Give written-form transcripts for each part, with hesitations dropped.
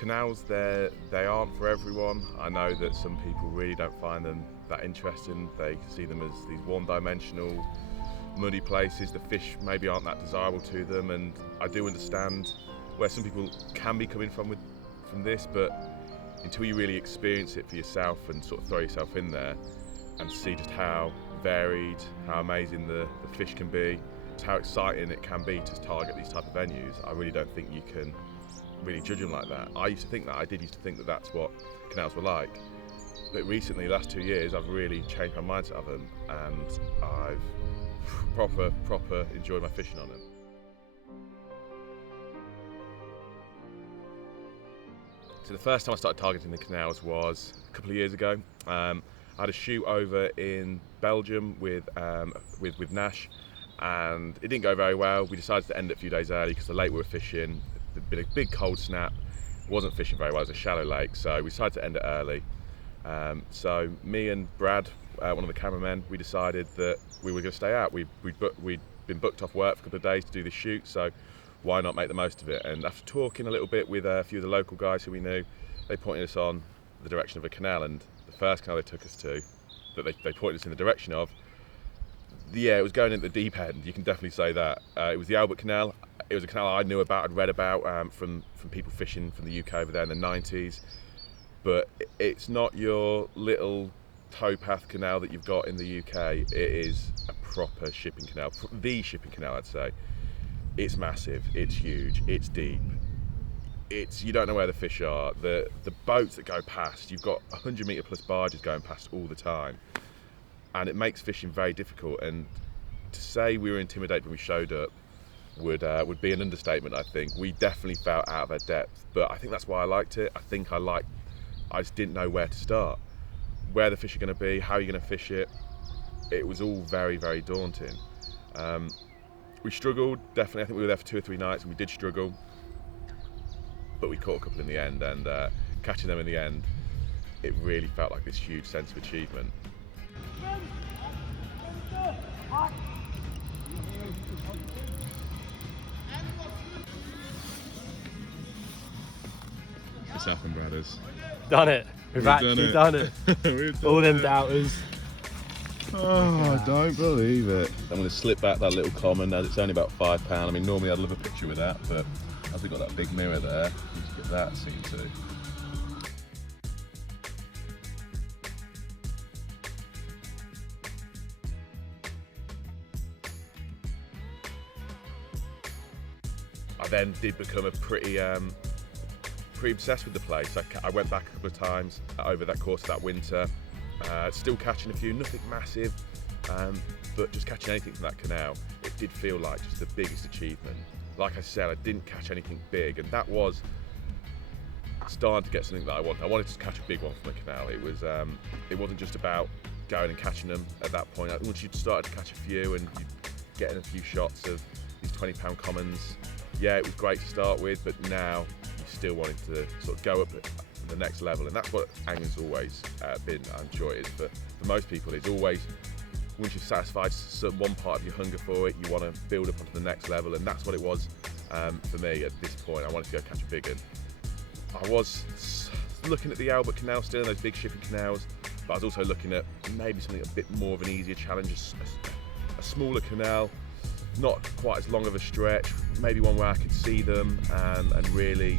Canals, they aren't for everyone. I know that some people really don't find them that interesting. They see them as these one-dimensional, muddy places. The fish maybe aren't that desirable to them, and I do understand where some people can be coming from this, but until you really experience it for yourself and sort of throw yourself in there and see just how varied, how amazing the fish can be, just how exciting it can be to target these type of venues, I really don't think you can really judge them like that. I used to think that that's what canals were like. But recently, the last 2 years, I've really changed my mindset of them, and I've proper enjoyed my fishing on them. So the first time I started targeting the canals was a couple of years ago. I had a shoot over in Belgium with Nash, and it didn't go very well. We decided to end it a few days early because the lake we were fishing, there'd been a big cold snap, wasn't fishing very well, it was a shallow lake, so we decided to end it early. So me and Brad, one of the cameramen, we decided that we were going to stay out. We'd been booked off work for a couple of days to do this shoot, so why not make the most of it? And after talking a little bit with a few of the local guys who we knew, they pointed us on the direction of a canal, and the first canal they took us to, that they pointed us in the direction of, yeah, it was going into the deep end, you can definitely say that. It was the Albert Canal. It was a canal I knew about, I'd read about from people fishing from the UK over there in the 90s. But it's not your little towpath canal that you've got in the UK. It is a proper shipping canal, the shipping canal, I'd say. It's massive, it's huge, it's deep. You don't know where the fish are. The boats that go past, you've got 100-metre plus barges going past all the time. And it makes fishing very difficult, and to say we were intimidated when we showed up would be an understatement, I think. We definitely felt out of our depth, but I think that's why I liked it. I just didn't know where to start, where the fish are going to be, how you're going to fish it. It was all very, very daunting. We struggled, definitely. I think we were there for 2 or 3 nights and we did struggle, but we caught a couple in the end, and catching them in the end, it really felt like this huge sense of achievement. What's happened, brothers? Done it. We've actually done it. All them doubters. Oh, I don't believe it. I'm going to slip back that little common as it's only about £5. I mean, normally I'd love a picture with that, but as we've got that big mirror there, we just get that seen too. I then did become a pretty obsessed with the place. I went back a couple of times over that course of that winter, still catching a few, nothing massive, but just catching anything from that canal, it did feel like just the biggest achievement. Like I said, I didn't catch anything big, and that was starting to get something that I wanted. I wanted to catch a big one from the canal. It wasn't just about going and catching them at that point. Once you'd started to catch a few and you'd getting a few shots of these 20-pound commons, yeah, it was great to start with, but now you're still wanting to sort of go up to the next level, and that's what angling's always been. I'm sure it is, but for most people, it's always, once you've satisfied one part of your hunger for it, you want to build up onto the next level, and that's what it was for me at this point. I wanted to go catch a big one. I was looking at the Albert Canal still, those big shipping canals, but I was also looking at maybe something a bit more of an easier challenge, a smaller canal, not quite as long of a stretch, maybe one where I could see them and really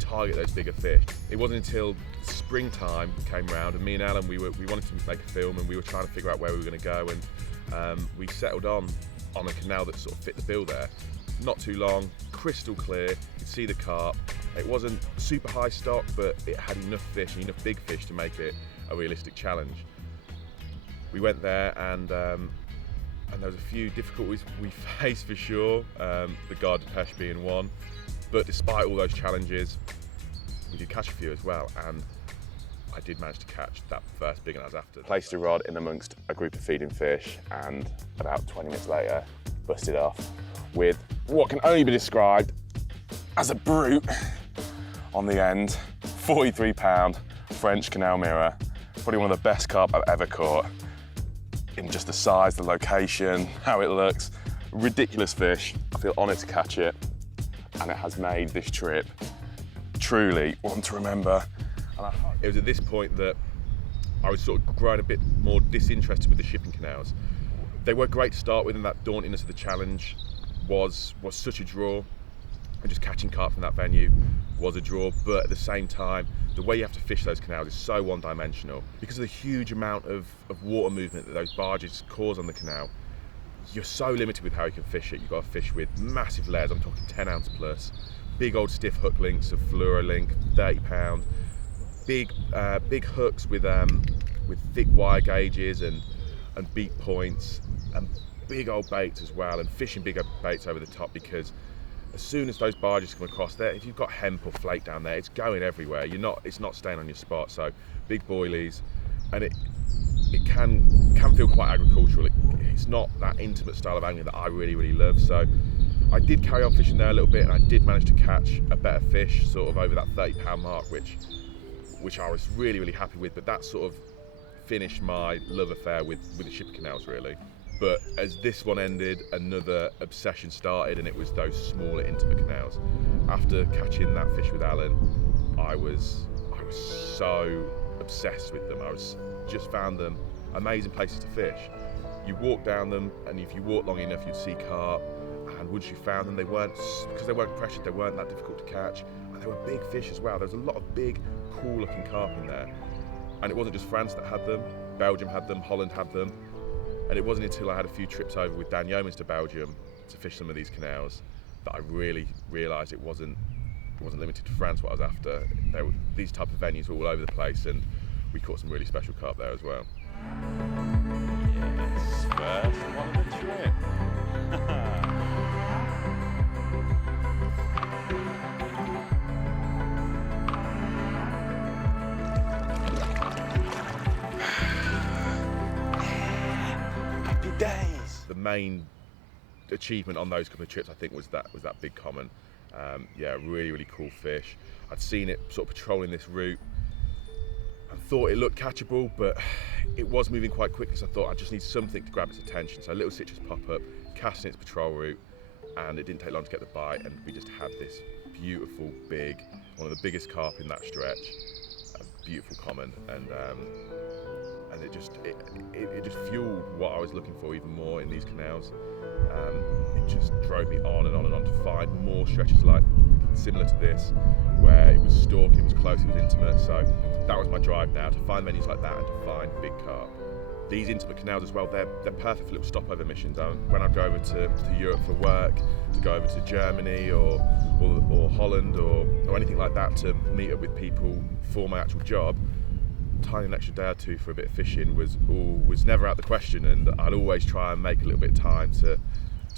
target those bigger fish. It wasn't until springtime came round and me and Alan, we wanted to make a film, and we were trying to figure out where we were going to go, and we settled on a canal that sort of fit the bill there. Not too long, crystal clear, you could see the carp. It wasn't super high stock, but it had enough fish and enough big fish to make it a realistic challenge. We went there, and there was a few difficulties we faced for sure, the garde de pêche being one. But despite all those challenges, we did catch a few as well, and I did manage to catch that first big one I was after. Placed a rod in amongst a group of feeding fish, and about 20 minutes later, busted off with what can only be described as a brute on the end. 43-pound French canal mirror, probably one of the best carp I've ever caught. In just the size, the location, how it looks, ridiculous fish. I feel honoured to catch it, and it has made this trip truly one to remember. It was at this point that I was sort of growing a bit more disinterested with the shipping canals. They were great to start with, and that dauntiness of the challenge was such a draw, and just catching carp from that venue was a draw. But at the same time, the way you have to fish those canals is so one-dimensional because of the huge amount of water movement that those barges cause on the canal. You're so limited with how you can fish it. You've got to fish with massive layers. I'm talking 10 ounce plus, big old stiff hook links of fluoro link, 30 pound, big hooks with thick wire gauges and beak points, and big old baits as well, and fishing big baits over the top, because as soon as those barges come across there, if you've got hemp or flake down there, it's going everywhere. It's not staying on your spot. So big boilies, and it can feel quite agricultural. It's not that intimate style of angling that I really love. So I did carry on fishing there a little bit, and I did manage to catch a better fish, sort of over that 30 pound mark, which I was really happy with. But that sort of finished my love affair with the shipping canals, really. But as this one ended, another obsession started, and it was those smaller, intimate canals. After catching that fish with Alan, I was so obsessed with them. I just found them amazing places to fish. You walk down them, and if you walk long enough, you'd see carp. And once you found them, because they weren't pressured, they weren't that difficult to catch. And they were big fish as well. There was a lot of big, cool-looking carp in there. And it wasn't just France that had them. Belgium had them, Holland had them. And it wasn't until I had a few trips over with Dan Yeomans to Belgium to fish some of these canals that I really realised it wasn't limited to France what I was after. These type of venues were all over the place, and we caught some really special carp there as well. Yes, first one of the trip. Days. The main achievement on those couple of trips, I think, was that big common. Yeah, really cool fish. I'd seen it sort of patrolling this route and thought it looked catchable, but it was moving quite quickly, so I thought I just need something to grab its attention. So a little citrus pop up, casting its patrol route, and it didn't take long to get the bite, and we just had this beautiful, big, one of the biggest carp in that stretch, a beautiful common, and it just fueled what I was looking for even more in these canals. It just drove me on and on to find more stretches like similar to this, where it was stalking, it was close, it was intimate. So that was my drive now, to find venues like that and to find big carp. These intimate canals as well, they're perfect for little stopover missions. When I go over to Europe for work, to go over to Germany or Holland or anything like that to meet up with people for my actual job, tiny an extra day or two for a bit of fishing was never out the question, and I'd always try and make a little bit of time to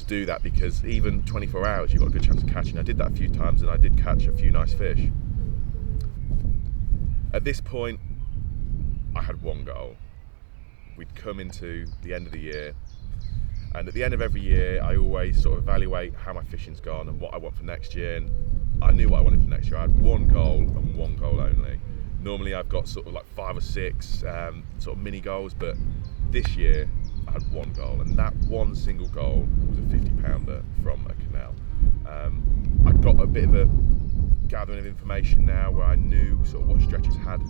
do that, because even 24 hours you've got a good chance of catching. I did that a few times, and I did catch a few nice fish. At this point, I had one goal. We'd come into the end of the year, and at the end of every year I always sort of evaluate how my fishing's gone and what I want for next year, and I knew what I wanted for next year. I had one goal and one goal only. Normally I've got sort of like 5 or 6 sort of mini goals, but this year I had one goal, and that one single goal was a 50 pounder from a canal. I've got a bit of a gathering of information now where I knew sort of what stretches had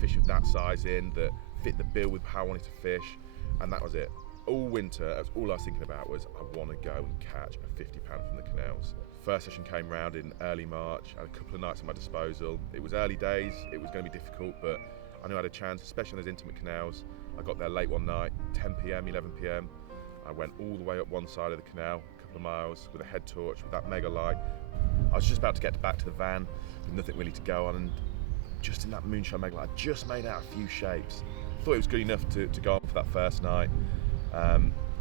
fish of that size in, that fit the bill with how I wanted to fish, and that was it. All winter, that's all I was thinking about was I want to go and catch a 50 pounder from the canals. First session came round in early March. I had a couple of nights at my disposal. It was early days, it was going to be difficult, but I knew I had a chance, especially on those intimate canals. I got there late one night, 10 p.m, 11 p.m. I went all the way up one side of the canal, a couple of miles, with a head torch, with that mega light. I was just about to get back to the van, with nothing really to go on, and just in that moonshine mega light, I just made out a few shapes. Thought it was good enough to go on for that first night.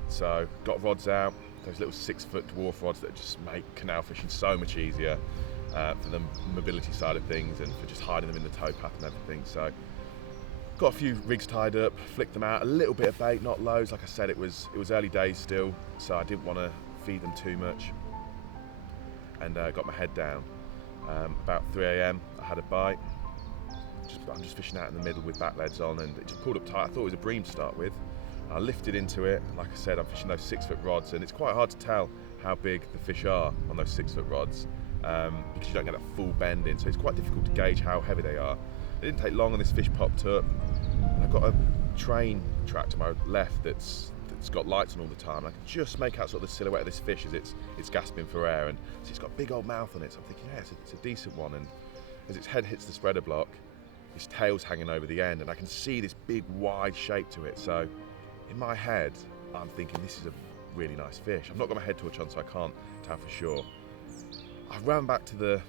So got rods out, those little 6-foot dwarf rods that just make canal fishing so much easier for the mobility side of things and for just hiding them in the tow path and everything. So got a few rigs tied up, flicked them out, a little bit of bait, not loads. Like I said, it was early days still, so I didn't want to feed them too much, and got my head down. About 3 a.m, I had a bite. I'm just fishing out in the middle with back leads on, and it just pulled up tight. I thought it was a bream to start with. I lifted into it, and like I said, I'm fishing those 6-foot rods, and it's quite hard to tell how big the fish are on those 6-foot rods. because you don't get that full bend in, so it's quite difficult to gauge how heavy they are. It didn't take long and this fish popped up, and I've got a train track to my left that's got lights on all the time. I can just make out sort of the silhouette of this fish as it's gasping for air, and so it's got a big old mouth on it, so I'm thinking, yeah, it's a decent one. And as its head hits the spreader block, its tail's hanging over the end, and I can see this big wide shape to it. So in my head, I'm thinking this is a really nice fish. I've not got my head torch on, so I can't tell for sure. I ran back to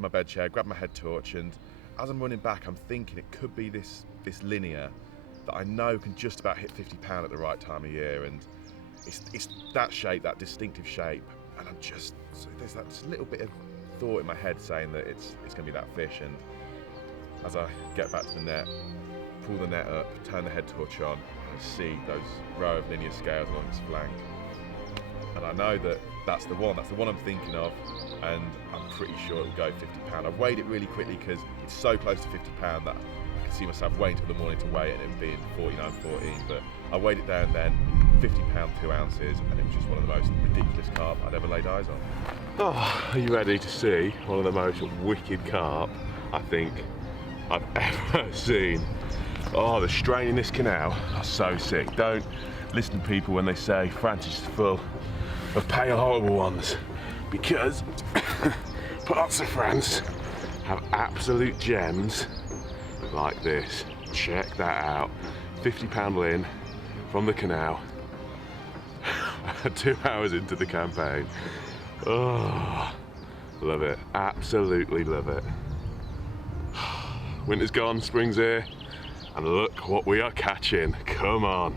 my bed chair, grabbed my head torch, and as I'm running back, I'm thinking it could be this linear that I know can just about hit 50 pound at the right time of year, and it's that shape, that distinctive shape, and there's that little bit of thought in my head saying that it's going to be that fish. And as I get back to the net, pull the net up, turn the head torch on, I see those row of linear scales along its flank, and I know that that's the one I'm thinking of, and I'm pretty sure it'll go 50 pound. I've weighed it really quickly because it's so close to 50 pound that I can see myself waiting till the morning to weigh it and it being 49.14, but I weighed it there and then, 50 pound 2 ounces, and it was just one of the most ridiculous carp I'd ever laid eyes on. Oh, are you ready to see one of the most wicked carp I think I've ever seen? Oh, the strain in this canal are so sick. Don't listen to people when they say France is full of pale horrible ones, because parts of France have absolute gems like this. Check that out. 50 pound line from the canal. 2 hours into the campaign. Oh, love it. Absolutely love it. Winter's gone, spring's here, and look what we are catching. Come on.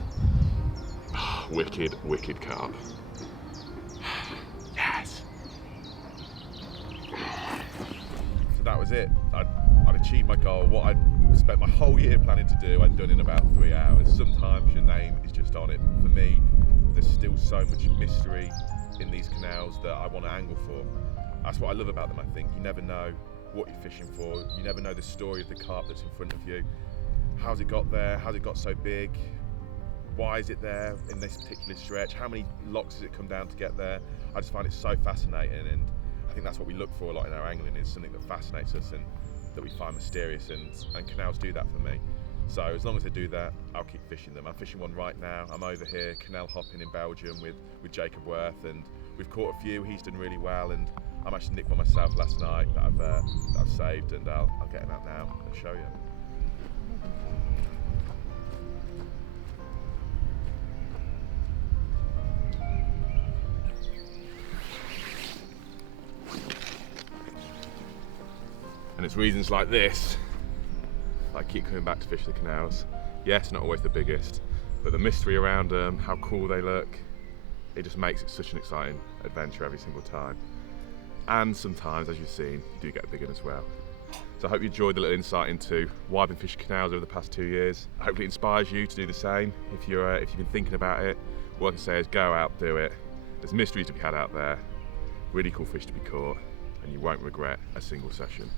Wicked, wicked carp. Yes. So that was it. I'd achieved my goal. What I'd spent my whole year planning to do, I'd done in about 3 hours. Sometimes your name is just on it. For me, there's still so much mystery in these canals that I want to angle for. That's what I love about them, I think. You never know what you're fishing for. You never know the story of the carp that's in front of you. How's it got there? How's it got so big? Why is it there in this particular stretch? How many locks does it come down to get there? I just find it so fascinating, and I think that's what we look for a lot in our angling, is something that fascinates us and that we find mysterious, and canals do that for me. So as long as they do that, I'll keep fishing them. I'm fishing one right now. I'm over here canal hopping in Belgium with Jacob Worth, and we've caught a few. He's done really well, and I'm actually nicked one myself last night that I've saved, and I'll get him out now and show you. And it's reasons like this I keep coming back to fish the canals. Yes, not always the biggest, but the mystery around them, how cool they look, it just makes it such an exciting adventure every single time. And sometimes, as you've seen, you do get a big one as well. So I hope you enjoyed the little insight into why I've been fishing canals over the past 2 years. Hopefully it inspires you to do the same. If you've been thinking about it, all I can say is go out, do it. There's mysteries to be had out there, really cool fish to be caught, and you won't regret a single session.